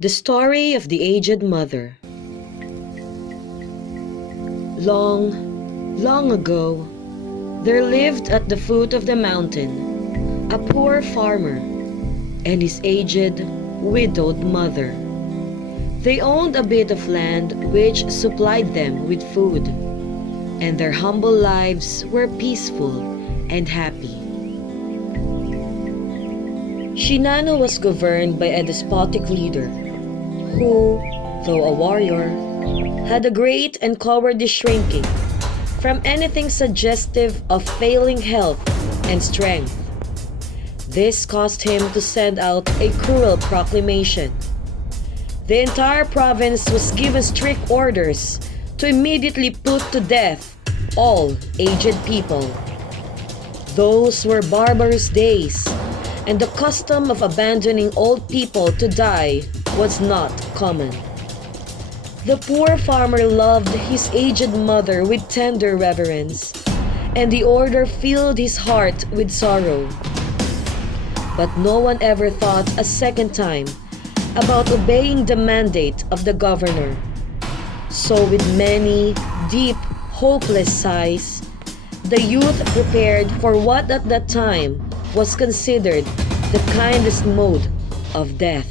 The Story of the Aged Mother. Long, long ago, there lived at the foot of the mountain a poor farmer and his aged, widowed mother. They owned a bit of land which supplied them with food, and their humble lives were peaceful and happy. Shinano was governed by a despotic leader who, though a warrior, had a great and cowardly shrinking from anything suggestive of failing health and strength. This caused him to send out a cruel proclamation. The entire province was given strict orders to immediately put to death all aged people. Those were barbarous days, and the custom of abandoning old people to die was not common. The poor farmer loved his aged mother with tender reverence, and the order filled his heart with sorrow. But no one ever thought a second time about obeying the mandate of the governor. So with many deep, hopeless sighs, the youth prepared for what at that time was considered the kindest mode of death.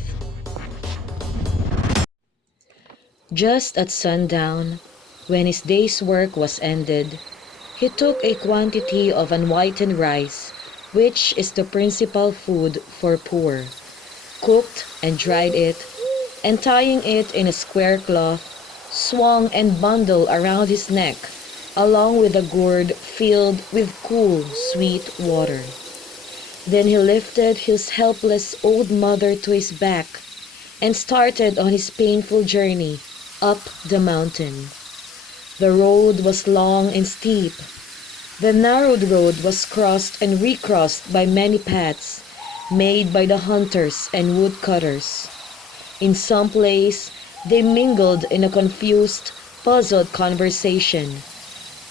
Just at sundown, when his day's work was ended, he took a quantity of unwhitened rice, which is the principal food for poor, cooked and dried it, and tying it in a square cloth, swung and bundled around his neck, along with a gourd filled with cool, sweet water. Then he lifted his helpless old mother to his back and started on his painful journey up the mountain. The road was long and steep. The narrowed road was crossed and recrossed by many paths made by the hunters and woodcutters. In some place, they mingled in a confused, puzzled conversation,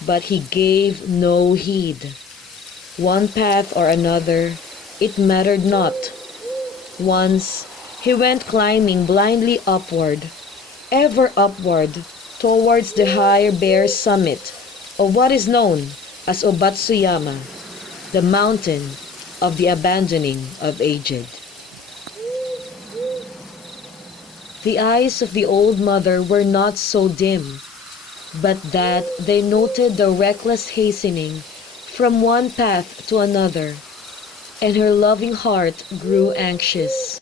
but he gave no heed. One path or another, it mattered not. Once, he went climbing blindly upward, ever upward, towards the higher bare summit of what is known as Obatsuyama, the mountain of the abandoning of aged. The eyes of the old mother were not so dim, but that they noted the reckless hastening from one path to another, and her loving heart grew anxious.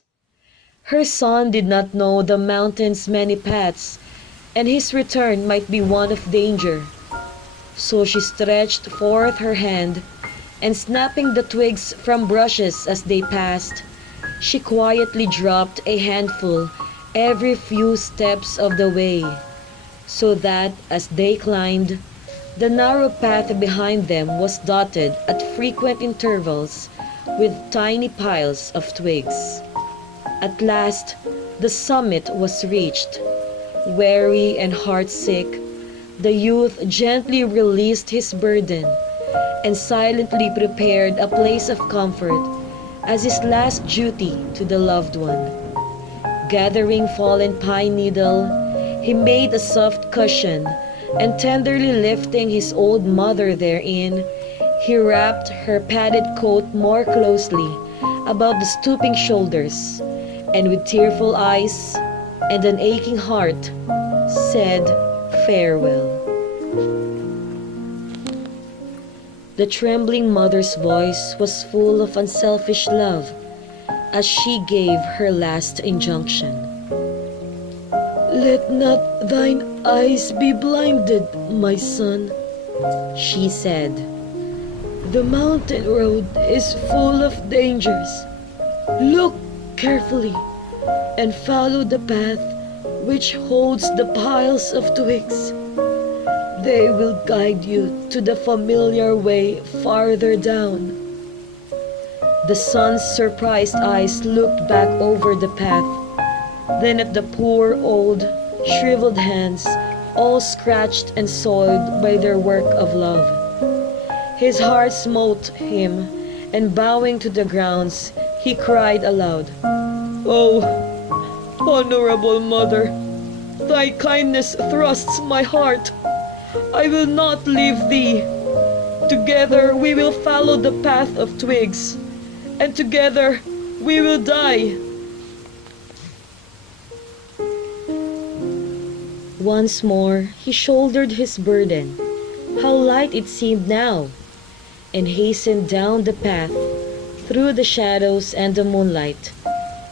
Her son did not know the mountain's many paths, and his return might be one of danger. So she stretched forth her hand, and snapping the twigs from brushes as they passed, she quietly dropped a handful every few steps of the way, so that as they climbed, the narrow path behind them was dotted at frequent intervals with tiny piles of twigs. At last, the summit was reached. Weary and heartsick, the youth gently released his burden and silently prepared a place of comfort as his last duty to the loved one. Gathering fallen pine needle, he made a soft cushion, and tenderly lifting his old mother therein, he wrapped her padded coat more closely about the stooping shoulders, and with tearful eyes and an aching heart, said farewell. The trembling mother's voice was full of unselfish love as she gave her last injunction. "Let not thine eyes be blinded, my son," she said. "The mountain road is full of dangers. Look carefully and follow the path which holds the piles of twigs. They will guide you to the familiar way farther down." The son's surprised eyes looked back over the path, then at the poor old, shriveled hands, all scratched and soiled by their work of love. His heart smote him, and bowing to the ground, he cried aloud, "Oh, Honorable Mother, thy kindness thrusts my heart. I will not leave thee. Together we will follow the path of twigs, and together we will die. Once more he shouldered his burden. How light it seemed now, and hastened down the path, through the shadows and the moonlight,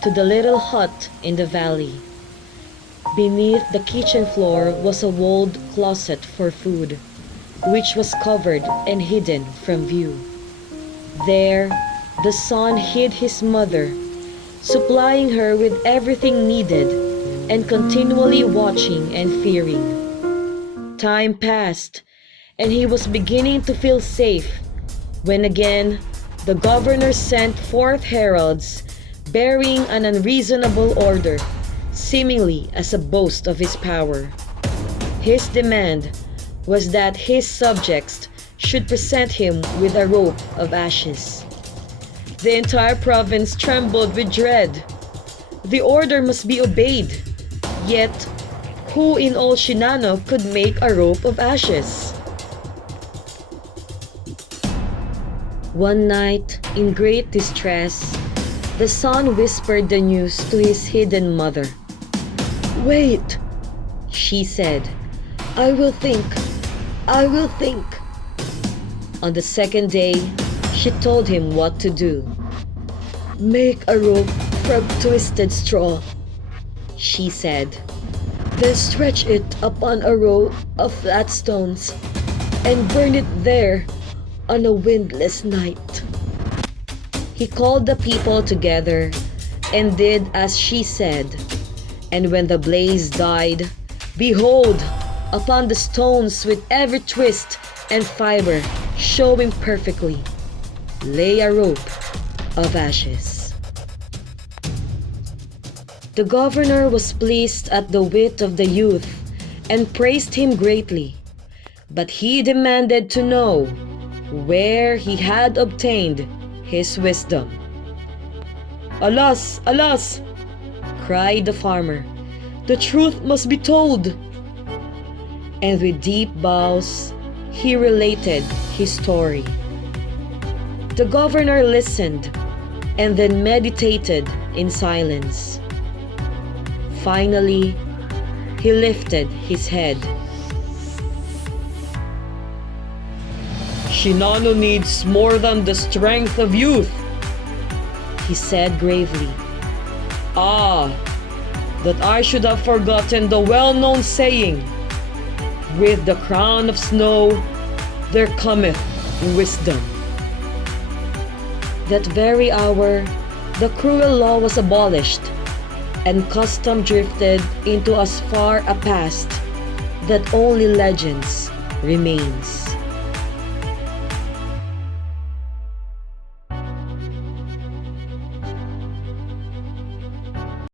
to the little hut in the valley. Beneath the kitchen floor was a walled closet for food, which was covered and hidden from view. There, the son hid his mother, supplying her with everything needed and continually watching and fearing. Time passed, and he was beginning to feel safe when again the governor sent forth heralds bearing an unreasonable order, seemingly as a boast of his power. His demand was that his subjects should present him with a rope of ashes. The entire province trembled with dread. The order must be obeyed, yet who in all Shinano could make a rope of ashes? One night, in great distress, the son whispered the news to his hidden mother. "Wait," she said. "I will think. I will think." On the second day, she told him what to do. "Make a rope from twisted straw," she said. "Then stretch it upon a row of flat stones and burn it there on a windless night." He called the people together and did as she said. And when the blaze died, behold, upon the stones with every twist and fiber showing perfectly, lay a rope of ashes. The governor was pleased at the wit of the youth and praised him greatly, but he demanded to know where he had obtained his wisdom. "Alas, alas!" cried the farmer. "The truth must be told." And with deep bows, he related his story. The governor listened and then meditated in silence. Finally, he lifted his head. "Shinano needs more than the strength of youth," he said gravely. "Ah, that I should have forgotten the well-known saying, 'With the crown of snow, there cometh wisdom.'" That very hour, the cruel law was abolished, and custom drifted into as far a past that only legends remains.